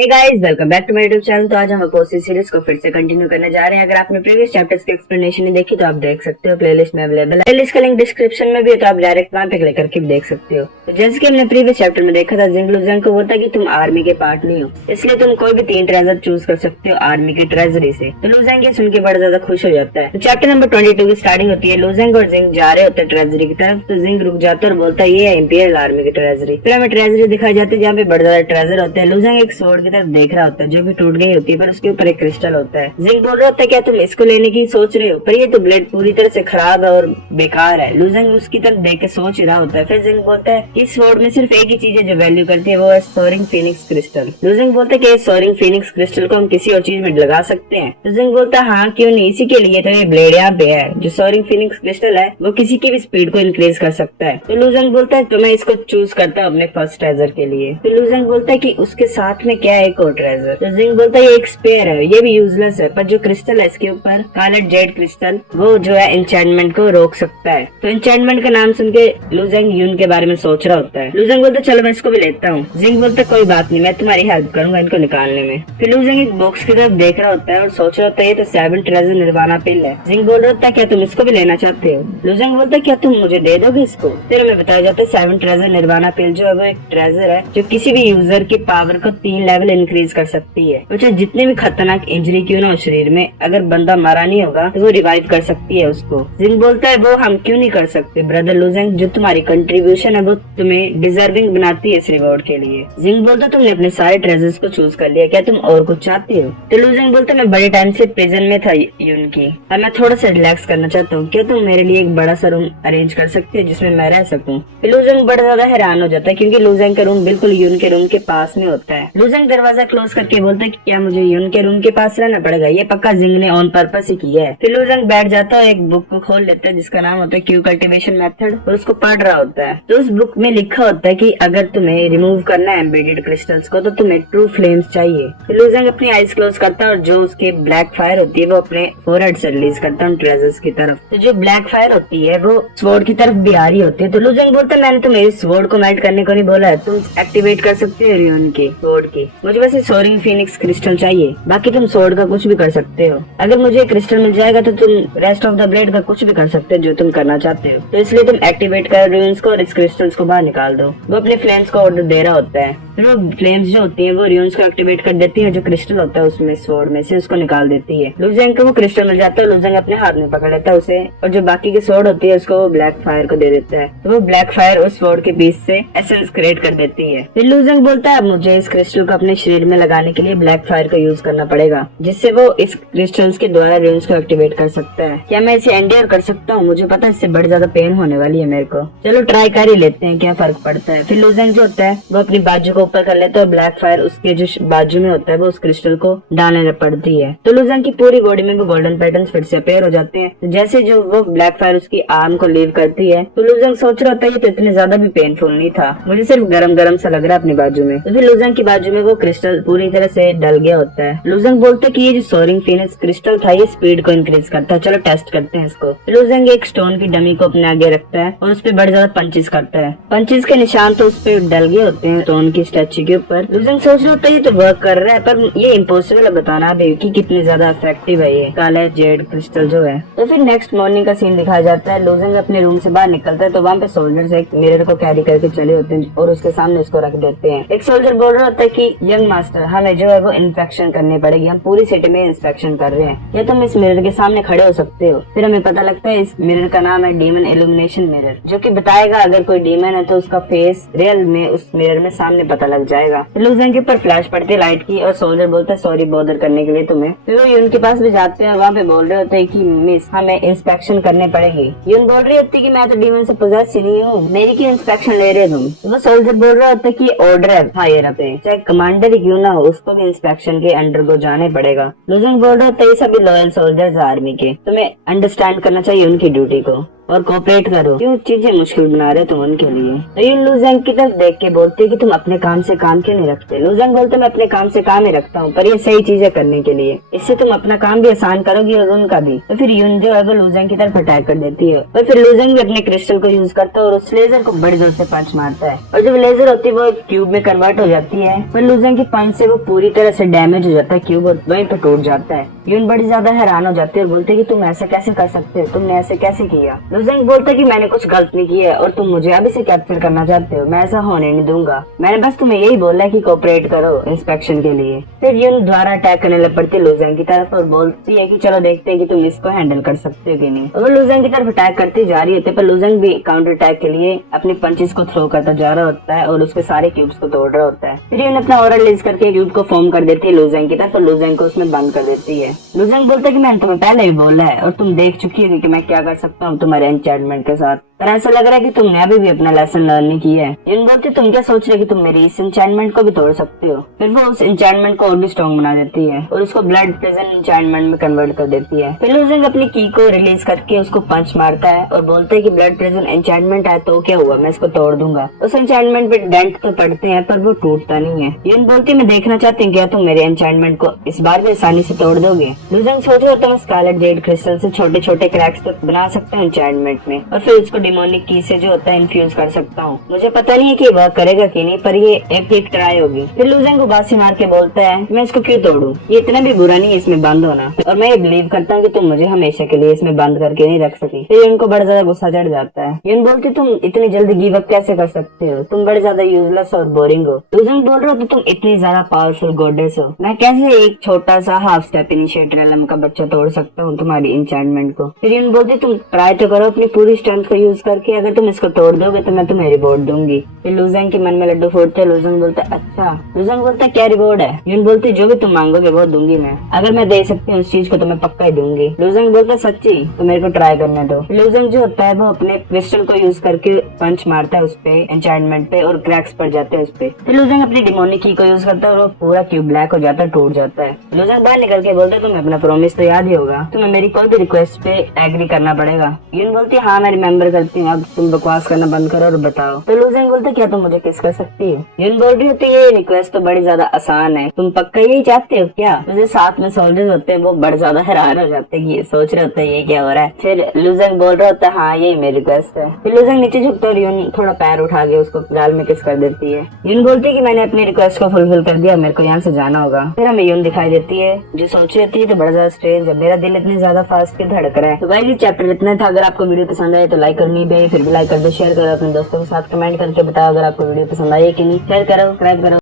Hey guys, welcome back to my YouTube channel. तो आज हम अपोसिट सीरीज को फिर से कंटिन्यू करने जा रहे हैं। अगर आपने प्रीवियस चैप्टर्स की एक्सप्लेनेशन नहीं देखी तो आप देख सकते हो, प्लेलिस्ट में अवेलेबल है। प्लेलिस्ट का लिंक डिस्क्रिप्शन में भी है, तो आप डायरेक्ट वहां पे क्लिक करके भी देख सकते हो। तो जैसे कि हमने प्रीवियस चैप्टर में देखा था, जिंग लुजेंग को होता है कि तुम आर्मी के पार्ट नहीं हो, इसलिए तुम कोई भी 3 ट्रेजर चूज कर सकते हो आर्मी की ट्रेजरी से। तो लुजेंग ये सुन के बड़ा ज्यादा खुश हो जाता है। तो चैप्टर नंबर 22 की स्टार्टिंग होती है। लुजेंग और जिंग जा रहे होते हैं ट्रेजरी की तरफ। तो जिंग रुक जाता है और बोलता है ये है इंपीरियल आर्मी की ट्रेजरी। फिर हमें ट्रेजरी दिखाई जाती है जहाँ पे बड़ा ज्यादा ट्रेजर होते हैं। लुजेंग एक स्वॉर्ड की तरफ देख रहा होता है जो भी टूट गई होती है, पर उसके ऊपर एक क्रिस्टल होता है। जिंग बोल रहा होता है क्या तुम इसको लेने की सोच रहे हो, पर ये तो ब्लेड पूरी तरह से खराब है और बेकार है। लुजेंग उसकी तरफ देख के सोच ही रहा होता है। फिर जिंग बोलता है इस स्वॉर्ड में सिर्फ एक ही चीज है जो वैल्यू करती है, वो है सोअरिंग फीनिक्स क्रिस्टल। लुजेंग बोलता है कि सोअरिंग फीनिक्स क्रिस्टल को हम किसी और चीज में लगा सकते हैं। लुजेंग बोलता है हाँ क्यों नहीं, इसी के लिए तो ये ब्लेड यहाँ पे है। जो सोअरिंग फीनिक्स क्रिस्टल है वो किसी की भी स्पीड को इंक्रीज कर सकता है। तो लुजेंग बोलता है तो मैं इसको चूज करता हूँ अपने फर्स्ट ट्रेजर के लिए। तो लुजेंग बोलता है कि उसके साथ में क्या है एक और ट्रेजर। तो जिंग बोलता है एक स्पेयर है, ये भी यूजलेस है, पर जो क्रिस्टल है इसके ऊपर कालेट जेड क्रिस्टल, वो जो है एन्चेंटमेंट को रोक सकता है। तो एन्चेंटमेंट का नाम सुन के लुजेंग यून के बारे में सोच रहा होता है। लुजेंग बोलता है चलो मैं इसको भी लेता हूँ। जिंग बोलता है कोई बात नहीं, मैं तुम्हारी हेल्प करूंगा इनको निकालने में। फिर लुजेंग एक बॉक्स की तरफ देख रहा होता है और सोच रहा होता है ये तो 7 ट्रेजर निर्वाणा पिल है। जिंग बोल रहा होता है क्या तुम इसको भी लेना चाहते हो। लुजेंग बोलता है क्या तुम मुझे दे दोगे इसको। फिर हमें बताया जाता है 7 ट्रेजर निर्वाणा पिल जो है वो एक ट्रेजर है जो किसी भी यूजर की पावर को 3 लेवल इंक्रीज कर सकती है। चाहे जितने भी खतरनाक इंजरी क्यों ना हो शरीर में, अगर बंदा मरा नहीं होगा तो वो रिवाइव कर सकती है उसको। जिंग बोलता है वो हम क्यों नहीं कर सकते ब्रदर लुजेंग, जो तुम्हारी कंट्रीब्यूशन है वो तुम्हें डिजर्विंग बनाती है इस रिवॉर्ड के लिए। जिंग बोलता है तुमने अपने सारे ट्रेजर्स को चूज कर लिया, क्या तुम और कुछ चाहते हो। तो लुजेंग बोलता है मैं बड़े टाइम से प्रिजन में था यून की, अब मैं थोड़ा सा रिलैक्स करना चाहता हूँ, क्या तुम मेरे लिए एक बड़ा सा रूम अरेंज कर सकते हो जिसमें मैं रह सकूँ। लुजेंग बड़ा ज्यादा हैरान हो जाता है क्योंकि लुजेंग का रूम बिल्कुल यून के रूम के पास में होता है। लुजेंग दरवाजा क्लोज करके बोलता है क्या मुझे यून के रूम के पास रहना पड़ेगा, ये पक्का जिंग ने ऑन पर्पस ही किया है। फिर लुजेंग बैठ जाता है, एक बुक को खोल लेता है जिसका नाम होता है क्यू कल्टीवेशन मेथड, और उसको पढ़ रहा होता है। तो उस बुक में लिखा होता है कि अगर तुम्हें रिमूव करना है एम्बेडेड क्रिस्टल्स को तो तुम्हें ट्रू फ्लेम्स चाहिए। फिर लुजेंग अपनी आईज क्लोज करता है और जो उसके ब्लैक फायर होती है वो अपने फोरहेड से रिलीज करता है ट्रेजर्स की तरफ। तो जो ब्लैक फायर होती है वो स्वॉर्ड की तरफ भी आ रही होती है। तो लुजेंग बोलता है मैंने तुम्हें इस स्वॉर्ड को मेल्ट करने को नहीं बोला है, तुम एक्टिवेट कर सकते हो रियोन की स्वॉर्ड की। मुझे वैसे सोअरिंग फीनिक्स क्रिस्टल चाहिए, बाकी तुम स्वॉर्ड का कुछ भी कर सकते हो। अगर मुझे क्रिस्टल मिल जाएगा तो तुम रेस्ट ऑफ द ब्लेड का कुछ भी कर सकते हो जो तुम करना चाहते हो। तो इसलिए तुम एक्टिवेट कर रियोन्स को और इस क्रिस्टल्स को बाहर निकाल दो। वो अपने फ्लेम्स को ऑर्डर दे रहा होता है। फिर वो फ्लेम्स जो होती है वो रियोन्स को एक्टिवेट कर देती है, जो क्रिस्टल होता है उसमें स्वॉर्ड में से उसको निकाल देती है। लुजेंग को वो क्रिस्टल मिल जाता है, लुजेंग अपने हाथ में पकड़ लेता है उसे, और जो बाकी की स्वॉर्ड होती है उसको वो ब्लैक फायर को दे देता है। तो वो ब्लैक फायर उस स्वॉर्ड के बीच से एसेंस क्रिएट कर देती है। फिर लुजेंग बोलता है मुझे इस क्रिस्टल को अपने शरीर में लगाने के लिए ब्लैक फायर का यूज करना पड़ेगा, जिससे वो इस क्रिस्टल्स के द्वारा रियोन्स को एक्टिवेट कर सकता है। क्या मैं इसे एंड्योर कर सकता हूँ, मुझे पता है इससे बड़ी ज्यादा पेन होने वाली है मेरे को, चलो ट्राई कर ही लेते हैं क्या फर्क पड़ता है। फिर लुजेंग जो होता है वो अपनी बाजू को ऊपर कर लेता है और ब्लैक फायर उसके जो बाजू में होता है वो उस क्रिस्टल को डालने पड़ती है। तो लुजेंग की पूरी बॉडी में वो गोल्डन पैटर्न फिर से अपेयर हो जाते हैं। तो जैसे जो वो ब्लैक फायर उसकी आर्म को लीव करती है तो लुजेंग सोच रहा होता है ये तो इतने ज्यादा भी पेनफुल नहीं था, मुझे सिर्फ गरम गरम सा लग रहा है अपनी बाजू में। तो फिर लुजेंग की बाजू में वो क्रिस्टल पूरी तरह से डल गया होता है। लुजेंग बोलते है कि ये जो सोअरिंग फीनिक्स क्रिस्टल था ये स्पीड को इंक्रीज करता है, चलो टेस्ट करते हैं इसको। लुजेंग एक स्टोन की डमी को अपने आगे रखता है और उस पर बड़े ज्यादा पंचेस करता है। पंचेस के निशान तो उस पर डल गए होते हैं स्टोन की स्टैच्यू के ऊपर। लुजेंग सोच रहा होता है ये तो वर्क कर रहा है, पर ये इम्पॉसिबल है बताना भी कि कितने ज्यादा इफेक्टिव है ये काला जेड क्रिस्टल जो है। तो फिर नेक्स्ट मॉर्निंग का सीन दिखाया जाता है। लुजेंग अपने रूम से बाहर निकलता है तो वहाँ पे सोल्जर्स एक मिरर को कैरी करके चले होते हैं और उसके सामने उसको रख देते हैं। एक सोल्जर बोल रहा होता है कि यंग मास्टर हमें जो है वो इंस्पेक्शन करनी पड़ेगी, हम पूरी सिटी में इंस्पेक्शन कर रहे हैं, या तुम इस मिरर के सामने खड़े हो सकते हो। फिर हमें पता लगता है इस मिरर का नाम है डीमन इल्यूमिनेशन मिरर, जो कि बताएगा अगर कोई डीमन है तो उसका फेस रियल में उस मिरर में सामने पता लग जाएगा। लुजेंग के ऊपर फ्लैश पड़ती है लाइट की और सोल्जर बोलता है सॉरी बॉदर करने के लिए तुम्हें। फिर वो यून के पास भी जाते हैं, वहाँ पे बोल रहे होते हैं कि मिस हमें इंस्पेक्शन करने पड़ेगी। यून बोल रही होती है कि मैं तो डीमन से पोजेस ही नहीं हूँ, मेरी क्यों इंस्पेक्शन ले रहे तुम। तो वो सोल्जर बोल रहा होता है कि ऑर्डर है हायर पे, चाहे कमांडर ही क्यों ना हो उसको भी इंस्पेक्शन के अंडर को जाने पड़ेगा। लुजेंग बोल रहा होता है ये सभी लॉयल सोल्जर्स आर्मी के, तुम्हें अंडरस्टैंड करना चाहिए उनकी ड्यूटी को। और कोऑपरेट करो, क्यों चीजें मुश्किल बना रहे तुम उनके लिए। तो यून लूजेंग की तरफ देख के बोलते कि तुम अपने काम से काम क्यों नहीं रखते। लूजेंग बोलते मैं अपने काम से काम ही रखता हूँ, पर ये सही चीजें करने के लिए, इससे तुम अपना काम भी आसान करोगी और उनका भी। तो फिर यून जो है वो लूजेंग की तरफ अटैक कर देती है, और फिर लूजेंग भी अपने क्रिस्टल को यूज करता है और उस लेजर को बड़ी जोर से पंच मारता है, और जब लेजर होती है वो एक क्यूब में कन्वर्ट हो जाती है। पर लूजेंग की पंच से वो पूरी तरह से डैमेज हो जाता है क्यूब, और वहीं पे टूट जाता है। यून बड़ी ज्यादा हैरान हो जाती है और बोलते है कि तुम ऐसा कैसे कर सकते हो, तुमने ऐसे कैसे किया। लूजेंग बोलता है कि मैंने कुछ गलत नहीं किया है और तुम मुझे अभी से कैप्चर करना चाहते हो, मैं ऐसा होने नहीं दूंगा, मैंने बस तुम्हें यही बोला है कि कोऑपरेट करो इंस्पेक्शन के लिए। फिर यून द्वारा अटैक करने लग पड़ती है लूजेंग की तरफ और बोलती है कि चलो देखते हैं कि तुम इसको हैंडल कर सकते हो कि नहीं। और वो लूजेंग की तरफ अटैक करती जा रही होती है, पर लूजेंग भी काउंटर अटैक के लिए अपनी पंचेस को थ्रो करता जा रहा होता है और उसके सारे क्यूब्स को तोड़ रहा होता है। फिर यून अपना ऑरा रिलीज करके क्यूब को फॉर्म कर देती है लूजेंग की तरफ और लूजेंग को उसमें बंद कर देती है। लूजेंग बोलता है कि मैंने तुम्हें पहले ही बोला है और तुम देख चुकी हो कि मैं क्या कर सकता हूँ तुम्हारे एन्चेंटमेंट के साथ, पर ऐसा लग रहा है कि तुमने अभी भी अपना लेसन लर्न नहीं किया है। यून बोलती तुम क्या सोच रहे कि तुम मेरी इस एन्चेंटमेंट को भी तोड़ सकते हो। फिर वो उस एन्चेंटमेंट को और भी स्ट्रॉन्ग बना देती है और उसको ब्लड प्रिजन एन्चेंटमेंट में कन्वर्ट कर देती है। फिर लूजेंग अपनी की को रिलीज करके उसको पंच मारता है और बोलता है कि ब्लड प्रिजन एन्चेंटमेंट है तो क्या हुआ, मैं इसको तोड़ दूंगा। उस एन्चेंटमेंट पे डेंट तो पड़ते हैं पर वो टूटता नहीं है। यून बोलती मैं देखना चाहती हूँ क्या तुम मेरे एन्चेंटमेंट को इस बार भी आसानी से तोड़ दोगे। लूजेंग सोच रहा तुम स्कारलेट जेड क्रिस्टल से छोटे छोटे क्रैक्स तो बना सकते हो एन्चेंटमेंट में, और फिर उसको डिमोनिक की से जो होता है इन्फ्यूज कर सकता हूँ। मुझे पता नहीं है कि वर्क करेगा कि नहीं, पर ये एक ट्राई होगी। फिर लूजेंग उबासी मार के बोलता है मैं इसको क्यों तोड़ूं, ये इतना भी बुरा नहीं है इसमें बंद होना, और मैं ये बिलीव करता हूँ कि तुम मुझे हमेशा के लिए इसमें बंद करके नहीं रख सकी। फिर उनको बड़ा ज्यादा गुस्सा चढ़ जाता है। यून बोलती तुम इतनी जल्दी गिव अप कैसे कर सकते हो, तुम बड़े ज्यादा यूजलेस और बोरिंग हो। लूजेंग बोल रहा हो तुम इतनी ज्यादा पावरफुल गॉडेस हो, मैं कैसे एक छोटा सा हाफ स्टेप इनिशिएटर एलम का बच्चा तोड़ सकता हूँ तुम्हारी एन्चेंटमेंट को। फिर यून बोलती तुम ट्राई तो करो अपनी पूरी स्ट्रेंथ को यूज करके, अगर तुम इसको तोड़ दोगे तो मैं तुम्हें रिवॉर्ड दूंगी। फिर लूजेंग के मन में लड्डू फूटते। लूजेंग बोलता अच्छा। लूजेंग बोलता क्या रिवॉर्ड है। यून बोलती जो भी तुम मांगोगे वो दूंगी मैं, अगर मैं दे सकती हूँ उस चीज को तो मैं पक्का ही दूंगी। लूजेंग बोलता सच्ची, तो मेरे को ट्राई करने दो। लूजेंग जो होता है वो अपने क्रिस्टल को यूज करके पंच मारता है उस पे एन्चेंटमेंट पे और क्रैक्स पड़ जाते हैं उस पे। फिर लूजेंग अपनी डिमोनिक की को यूज करता है और वो पूरा क्यूब ब्लैक हो जाता है, टूट जाता है। लूजेंग बाहर निकल के बोलता है तुम्हें अपना प्रॉमिस तो याद ही होगा, तुम्हें मेरी कोई भी रिक्वेस्ट पे एग्री करना पड़ेगा। यून बोलती है हाँ मैं रिमेम्बर करती हूँ, अब तुम बकवास करना बंद करो और बताओ। तो लूजेंग बोलते क्या तुम मुझे किस कर सकती हो। यून बोल रही होती है ये रिक्वेस्ट तो बड़ी ज्यादा आसान है, तुम पक्का यही चाहते हो क्या। मुझे साथ में सोल्जर्स होते हैं वो बड़े ज्यादा हैरान हो जाते हैं, ये सोच रहे होते हैं ये क्या हो रहा है। फिर लूजेंग बोल रहा होता है हाँ यही मेरी रिक्वेस्ट है। फिर लूजेंग नीचे झुकता है और यून थोड़ा पैर उठा के उसको गाल में किस कर देती है। यून बोलती है कि मैंने अपनी रिक्वेस्ट को फुलफिल कर दिया, मेरे को यहाँ से जाना होगा। फिर हमें यून दिखाई देती है जो सोच रही होती है तो बड़ा ज्यादा स्ट्रेस है, मेरा दिल इतनी ज्यादा फास्ट के धड़क रहा है। तो गाइस ये चैप्टर इतना था। अगर आपको वीडियो पसंद आए तो लाइक करनी है, फिर भी लाइक कर दो, शेयर करो, अपने दोस्तों के साथ कमेंट करके बताओ अगर आपको वीडियो पसंद आई कि नहीं। शेयर करो, सब्सक्राइब करो।